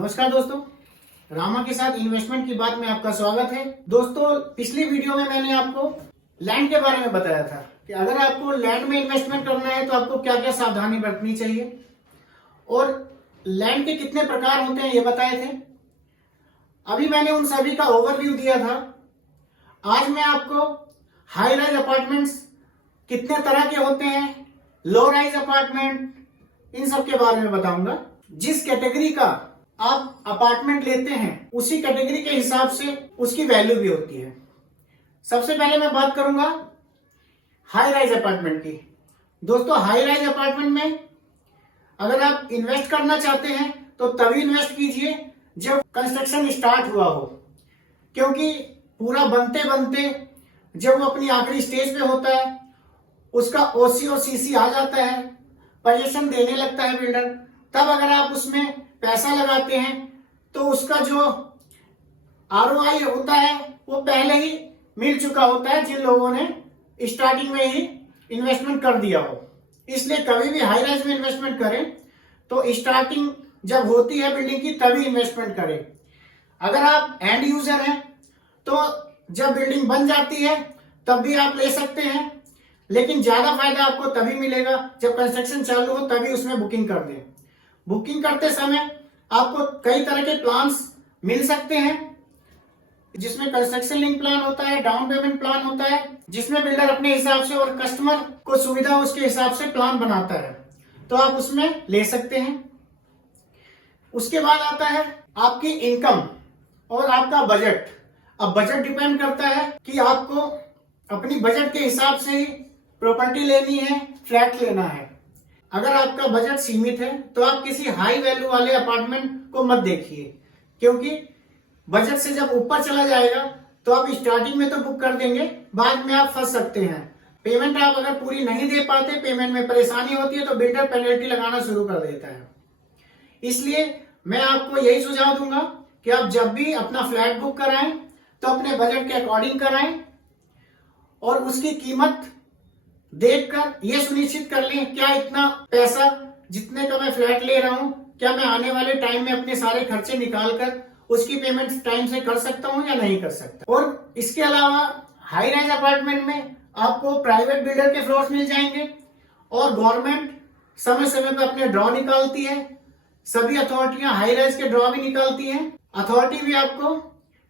नमस्कार दोस्तों, रामा के साथ इन्वेस्टमेंट की बात में आपका स्वागत है। दोस्तों, पिछली वीडियो में मैंने आपको लैंड के बारे में बताया था कि अगर आपको लैंड में इन्वेस्टमेंट करना है तो आपको क्या क्या सावधानी बरतनी चाहिए और लैंड के कितने प्रकार होते हैं ये बताए थे। अभी मैंने उन सभी का ओवरव्यू दिया था। आज मैं आपको हाई राइज अपार्टमेंट्स कितने तरह के होते हैं, लो राइज अपार्टमेंट, इन सब के बारे में बताऊंगा। जिस कैटेगरी का आप अपार्टमेंट लेते हैं उसी कैटेगरी के हिसाब से उसकी वैल्यू भी होती है। सबसे पहले मैं बात करूंगा हाई राइज अपार्टमेंट की। दोस्तों, हाई राइज अपार्टमेंट में अगर आप इन्वेस्ट करना चाहते हैं तो तभी इन्वेस्ट कीजिए जब कंस्ट्रक्शन स्टार्ट हुआ हो, क्योंकि पूरा बनते बनते जब वो अपनी आखिरी स्टेज पे होता है, उसका ओसी और सीसी आ जाता है, पोजीशन देने लगता है बिल्डर, तब अगर आप उसमें पैसा लगाते हैं तो उसका जो आरओआई होता है वो पहले ही मिल चुका होता है जिन लोगों ने स्टार्टिंग में ही इन्वेस्टमेंट कर दिया हो। इसलिए कभी भी हाई राइज में इन्वेस्टमेंट करें तो स्टार्टिंग जब होती है बिल्डिंग की तभी इन्वेस्टमेंट करें। अगर आप एंड यूजर हैं तो जब बिल्डिंग बन जाती है तब भी आप ले सकते हैं, लेकिन ज्यादा फायदा आपको तभी मिलेगा जब कंस्ट्रक्शन चालू हो, तभी उसमें बुकिंग कर दें। बुकिंग करते समय आपको कई तरह के प्लान्स मिल सकते हैं, जिसमें कंस्ट्रक्शन लिंक प्लान होता है, डाउन पेमेंट प्लान होता है, जिसमें बिल्डर अपने हिसाब से और कस्टमर को सुविधा उसके हिसाब से प्लान बनाता है, तो आप उसमें ले सकते हैं। उसके बाद आता है आपकी इनकम और आपका बजट। अब बजट डिपेंड करता है कि आपको अपनी बजट के हिसाब से ही प्रॉपर्टी लेनी है, फ्लैट लेना है। अगर आपका बजट सीमित है तो आप किसी हाई वैल्यू वाले अपार्टमेंट को मत देखिए, क्योंकि बजट से जब ऊपर चला जाएगा तो आप स्टार्टिंग में तो बुक कर देंगे, बाद में आप फंस सकते हैं। पेमेंट आप अगर पूरी नहीं दे पाते, पेमेंट में परेशानी होती है तो बिल्डर पेनल्टी लगाना शुरू कर देता है। इसलिए मैं आपको यही सुझाव दूंगा कि आप जब भी अपना फ्लैट बुक कराएं तो अपने बजट के अकॉर्डिंग कराएं और उसकी कीमत देखकर यह सुनिश्चित कर लें क्या इतना पैसा जितने का मैं फ्लैट ले रहा हूं, क्या मैं आने वाले टाइम में अपने सारे खर्चे निकालकर उसकी पेमेंट टाइम से कर सकता हूं या नहीं कर सकता। और इसके अलावा हाई राइज अपार्टमेंट में आपको प्राइवेट बिल्डर के फ्लोर्स मिल जाएंगे और गवर्नमेंट समय समय पर अपने ड्रॉ निकालती है। सभी अथॉरिटियां हाई राइज के ड्रॉ भी निकालती हैं। अथॉरिटी भी आपको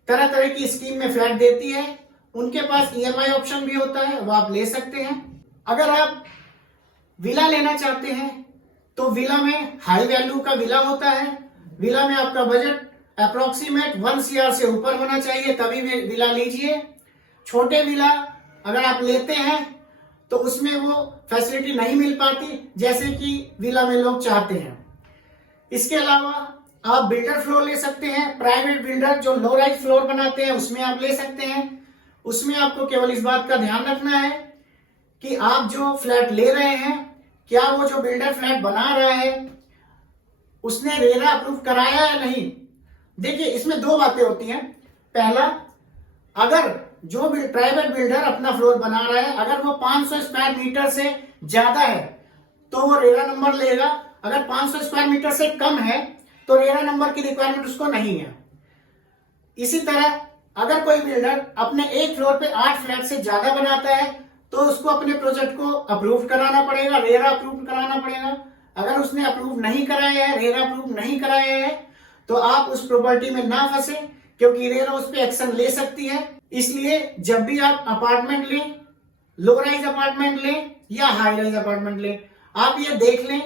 तरह तरह की स्कीम में फ्लैट देती है। उनके पास ईएमआई ऑप्शन भी होता है, वो आप ले सकते हैं। अगर आप विला लेना चाहते हैं तो विला में हाई वैल्यू का विला होता है। विला में आपका बजट अप्रोक्सीमेट 1 CR से ऊपर होना चाहिए, तभी विला लीजिए। छोटे विला अगर आप लेते हैं तो उसमें वो फैसिलिटी नहीं मिल पाती जैसे कि विला में लोग चाहते हैं। इसके अलावा आप बिल्डर फ्लोर ले सकते हैं। प्राइवेट बिल्डर जो लो राइज फ्लोर बनाते हैं उसमें आप ले सकते हैं। उसमें आपको केवल इस बात का ध्यान रखना है कि आप जो फ्लैट ले रहे हैं, क्या वो जो बिल्डर फ्लैट बना रहा है उसने रेरा अप्रूव कराया या नहीं। देखिए, इसमें दो बातें होती हैं। पहला, अगर जो प्राइवेट बिल्डर अपना फ्लोर बना रहा है अगर वो 500 स्क्वायर मीटर से ज्यादा है तो वो रेरा नंबर लेगा। अगर 500 स्क्वायर मीटर से कम है तो रेरा नंबर की रिक्वायरमेंट उसको नहीं है। इसी तरह अगर कोई बिल्डर अपने एक फ्लोर पे 8 फ्लैट से ज्यादा बनाता है तो उसको अपने प्रोजेक्ट को अप्रूव कराना पड़ेगा, रेरा अप्रूव कराना पड़ेगा। अगर उसने अप्रूव नहीं कराया है, रेरा अप्रूव नहीं कराया है, तो आप उस प्रॉपर्टी में ना फंसे, क्योंकि रेरा उस पर एक्शन ले सकती है। इसलिए जब भी आप अपार्टमेंट लें, लो राइज अपार्टमेंट लें या हाई राइज अपार्टमेंट लें, आप ये देख लें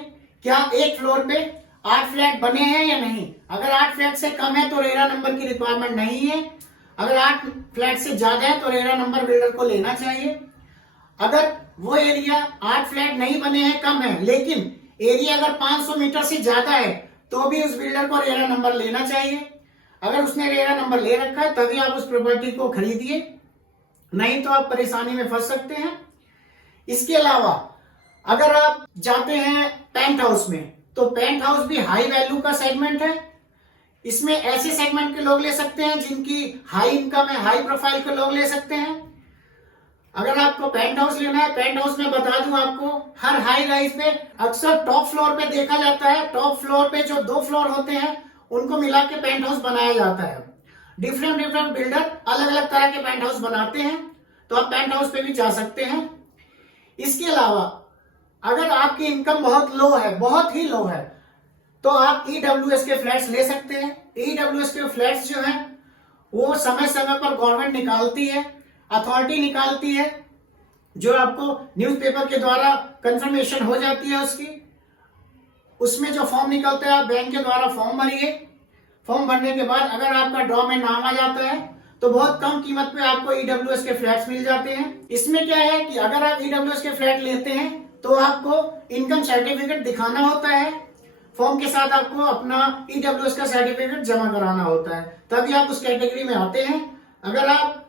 क्या एक फ्लोर पे 8 फ्लैट बने हैं या नहीं। अगर 8 फ्लैट से कम है तो रेरा नंबर की रिक्वायरमेंट नहीं है। अगर 8 फ्लैट से ज्यादा है तो रेरा नंबर बिल्डर को लेना चाहिए। अगर वो एरिया 8 फ्लैट नहीं बने हैं, कम है, लेकिन एरिया अगर 500 मीटर से ज्यादा है तो भी उस बिल्डर को रेरा नंबर लेना चाहिए। अगर उसने रेरा नंबर ले रखा है तभी आप उस प्रॉपर्टी को खरीदिए, नहीं तो आप परेशानी में फंस सकते हैं। इसके अलावा अगर आप जाते हैं पेंट हाउस में, तो पेंट हाउस भी हाई वैल्यू का सेगमेंट है। इसमें ऐसे सेगमेंट के लोग ले सकते हैं जिनकी हाई इनकम है, हाई प्रोफाइल के लोग ले सकते हैं। अगर आपको पेंट हाउस लेना है, पेंट हाउस में बता दूं आपको, हर हाई राइज पे अक्सर टॉप फ्लोर पे देखा जाता है, टॉप फ्लोर पे जो 2 फ्लोर होते हैं उनको मिला के पेंट हाउस बनाया जाता है। डिफरेंट डिफरेंट बिल्डर अलग अलग तरह के पेंट हाउस बनाते हैं, तो आप पेंट हाउस पे भी जा सकते हैं। इसके अलावा अगर आपकी इनकम बहुत लो है, बहुत ही लो है, तो आप ईडब्ल्यूएस के फ्लैट्स ले सकते हैं। ईडब्ल्यूएस के फ्लैट्स जो हैं वो समय समय पर गवर्नमेंट निकालती है, अथॉरिटी निकालती है, जो आपको न्यूज़पेपर के द्वारा कंफर्मेशन हो जाती है उसकी। उसमें जो फॉर्म निकलता है आप बैंक के द्वारा फॉर्म भरिए। फॉर्म भरने के बाद अगर आपका ड्रॉ में नाम आ जाता है तो बहुत कम कीमत पे आपको ईडब्ल्यूएस के फ्लैट्स मिल जाते हैं। इसमें क्या है कि अगर आप ईडब्ल्यूएस के फ्लैट लेते हैं तो आपको इनकम सर्टिफिकेट दिखाना होता है, फॉर्म के साथ आपको अपना ईडब्ल्यूएस का सर्टिफिकेट जमा कराना होता है, तभी आप उस कैटेगरी में आते हैं। अगर आप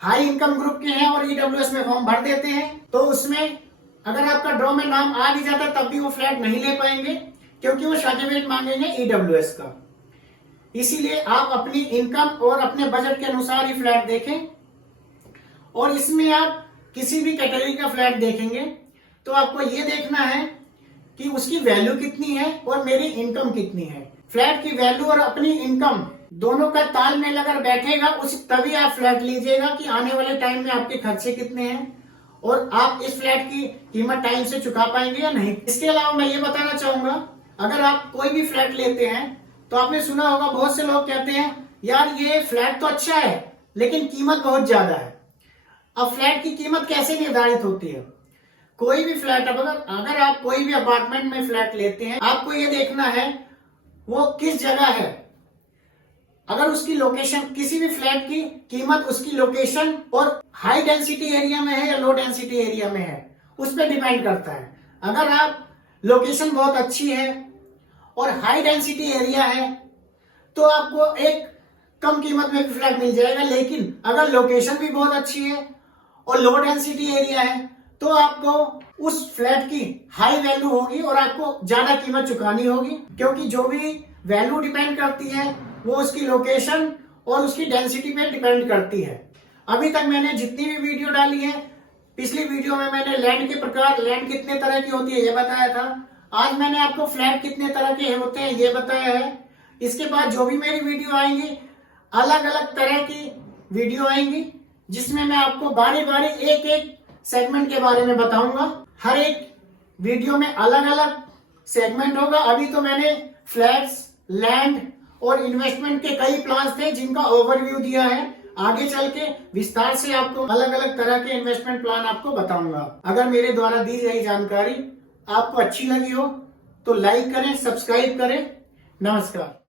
हाई इनकम ग्रुप के हैं और ईडब्ल्यूएस में फॉर्म भर देते हैं तो उसमें अगर आपका ड्रॉ में नाम आ भी जाता है तब भी वो फ्लैट नहीं ले पाएंगे, क्योंकि वो सर्टिफिकेट मांगेंगे ईडब्ल्यूएस का। इसीलिए आप अपनी इनकम और अपने बजट के अनुसार ही फ्लैट देखें। और इसमें आप किसी भी कैटेगरी का फ्लैट देखेंगे तो आपको ये देखना है कि उसकी वैल्यू कितनी है और मेरी इनकम कितनी है। फ्लैट की वैल्यू और अपनी इनकम दोनों का तालमेल अगर बैठेगा उस तभी आप फ्लैट लीजिएगा कि आने वाले टाइम में आपके खर्चे कितने हैं और आप इस फ्लैट की कीमत टाइम से चुका पाएंगे या नहीं। इसके अलावा मैं ये बताना चाहूंगा, अगर आप कोई भी फ्लैट लेते हैं तो आपने सुना होगा बहुत से लोग कहते हैं यार ये फ्लैट तो अच्छा है लेकिन कीमत बहुत ज्यादा है। अब फ्लैट की कीमत कैसे निर्धारित होती है? कोई भी फ्लैट, अगर आप कोई भी अपार्टमेंट में फ्लैट लेते हैं, आपको ये देखना है वो किस जगह है। अगर उसकी लोकेशन, किसी भी फ्लैट की कीमत उसकी लोकेशन और हाई डेंसिटी एरिया में है या लो डेंसिटी एरिया में है, उस पर डिपेंड करता है। अगर आप लोकेशन बहुत अच्छी है और हाई डेंसिटी एरिया है तो आपको एक कम कीमत में फ्लैट मिल जाएगा, लेकिन अगर लोकेशन भी बहुत अच्छी है और लो डेंसिटी एरिया है तो आपको उस फ्लैट की हाई वैल्यू होगी और आपको ज्यादा कीमत चुकानी होगी, क्योंकि जो भी वैल्यू डिपेंड करती है वो उसकी लोकेशन और उसकी डेंसिटी पे डिपेंड करती है। अभी तक मैंने जितनी भी वीडियो डाली है, पिछली वीडियो में मैंने लैंड के प्रकार, लैंड कितने तरह की होती है ये बताया था। आज मैंने आपको फ्लैट कितने तरह के होते हैं ये बताया है। इसके बाद जो भी मेरी वीडियो आएंगी, अलग अलग तरह की वीडियो आएंगी जिसमें मैं आपको बारी बारी एक एक सेगमेंट के बारे में बताऊंगा। हर एक वीडियो में अलग अलग सेगमेंट होगा। अभी तो मैंने फ्लैट्स, लैंड और इन्वेस्टमेंट के कई प्लान्स थे जिनका ओवरव्यू दिया है। आगे चल के विस्तार से आपको अलग अलग तरह के इन्वेस्टमेंट प्लान आपको बताऊंगा। अगर मेरे द्वारा दी गई जानकारी आपको अच्छी लगी हो तो लाइक करें, सब्सक्राइब करें। नमस्कार।